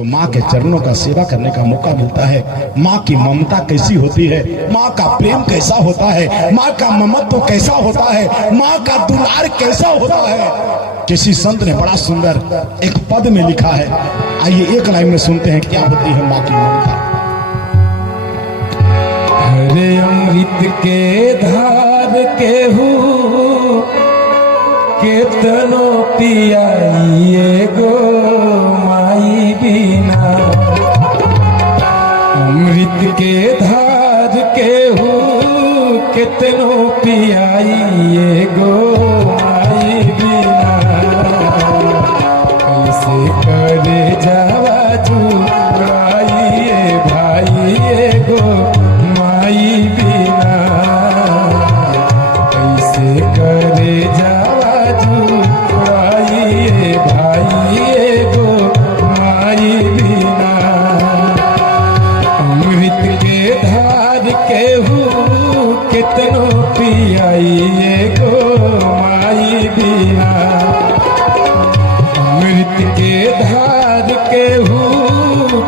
तो माँ के चरणों का सेवा करने का मौका मिलता है। माँ की ममता कैसी होती है, माँ का प्रेम कैसा होता है, माँ का ममत्व कैसा होता है, माँ का दुलार कैसा होता है। किसी संत ने बड़ा सुंदर एक पद में लिखा है, आइए एक लाइन में सुनते हैं क्या होती है माँ की ममता। हरे अमृत के धार केहू केतनो पियाइए गो माई बिना। अमृत के धार केहू केतनो पियाइए गो माई बिना। कैसे करे जावा जुआइए भाई गो माई बिना। कैसे करे जावा जुआइए भाई गो माई बिना। अमृत के धार केहू कितनो पियाइए गो माई बिना। अमृत के धार केहू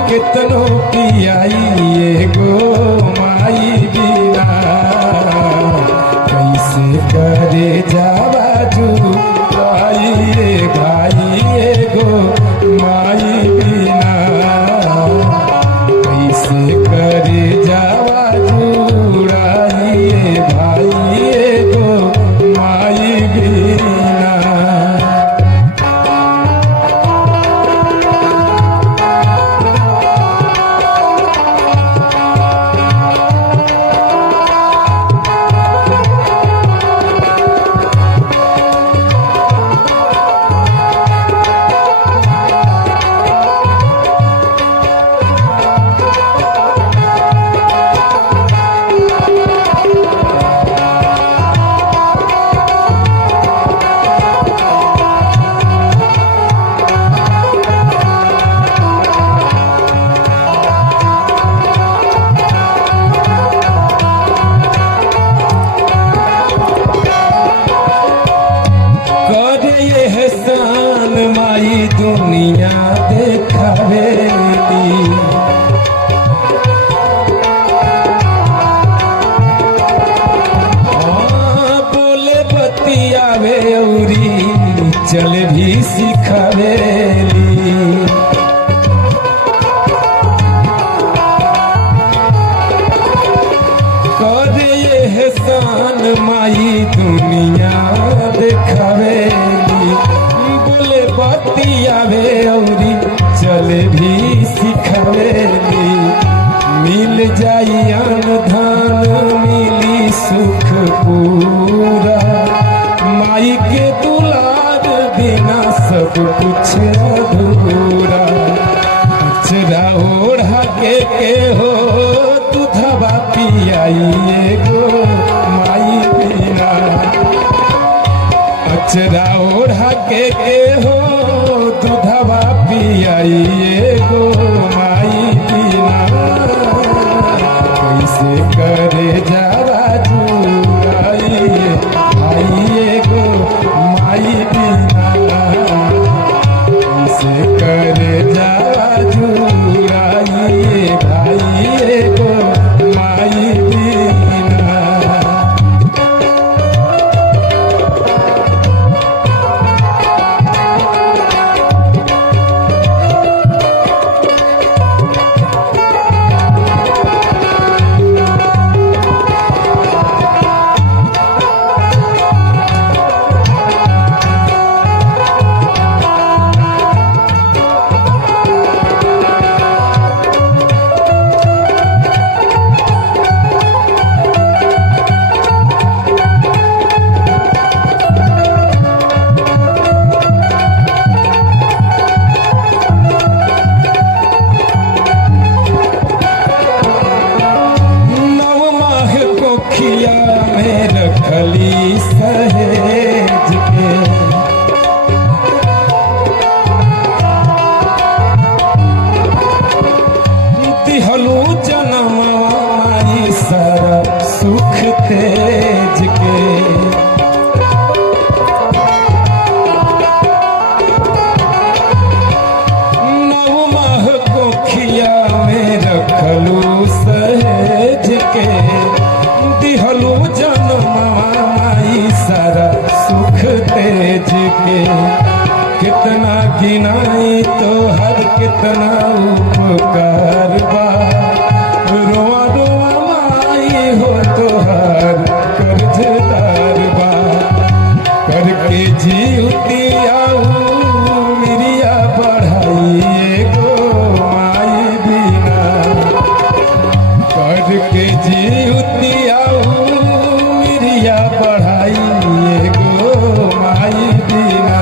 कितनो पियाइए गो माई बिना। कैसे करे जावा जुआइए भाई गो माई बिना। कैसे करे जावा जुड़ाइए भाई गो माई बिना। एहसान माई दुनिया देखावेली। बोले बतियावे औरी चल भी सिखावेली। करे एहसान माई दुनिया देखावेली। बोले बतियावे औरी चले भी सिखावेली। मिल जाई अन्न धन मिली सुख पूरा। माई के दुलार बिना सब कुछ अधूरा। अचरा ओढ़ा के हो दूधवा पियाइए गो माई बिना। अचरा ओढ़ा के हो दूधवा पियाइए गो माई बिना। कैसे करे जावा जुआइए भाइये गो माई बिना। कैसे करे जावा जुआइए भाइये गो माई बिना। कितना उपकार बा रोआ रोआ माई हो तोहार कर्जदार बा करके जीवती आऊ मिरिया पढ़ाई एगो माई बिना करके जीवती आऊ मिरिया पढ़ाई एगो माई बिना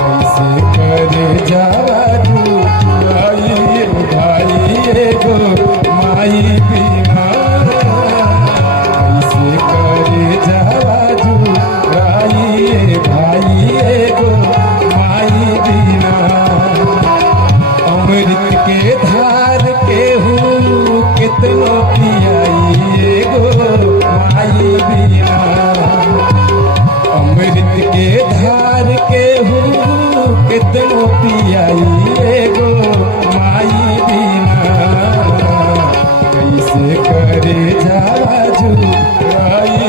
कैसे करे जावा तू भाई भाई एगो माई बिना कैसे करे जावा तू भाई भाई एगो माई बिना अमृत के धार के हूँ कितनो पियाई एगो माई बिना अमृत के धार के हूँ कितनो पियाई एगो माई बिना कैसे करे जा जुआई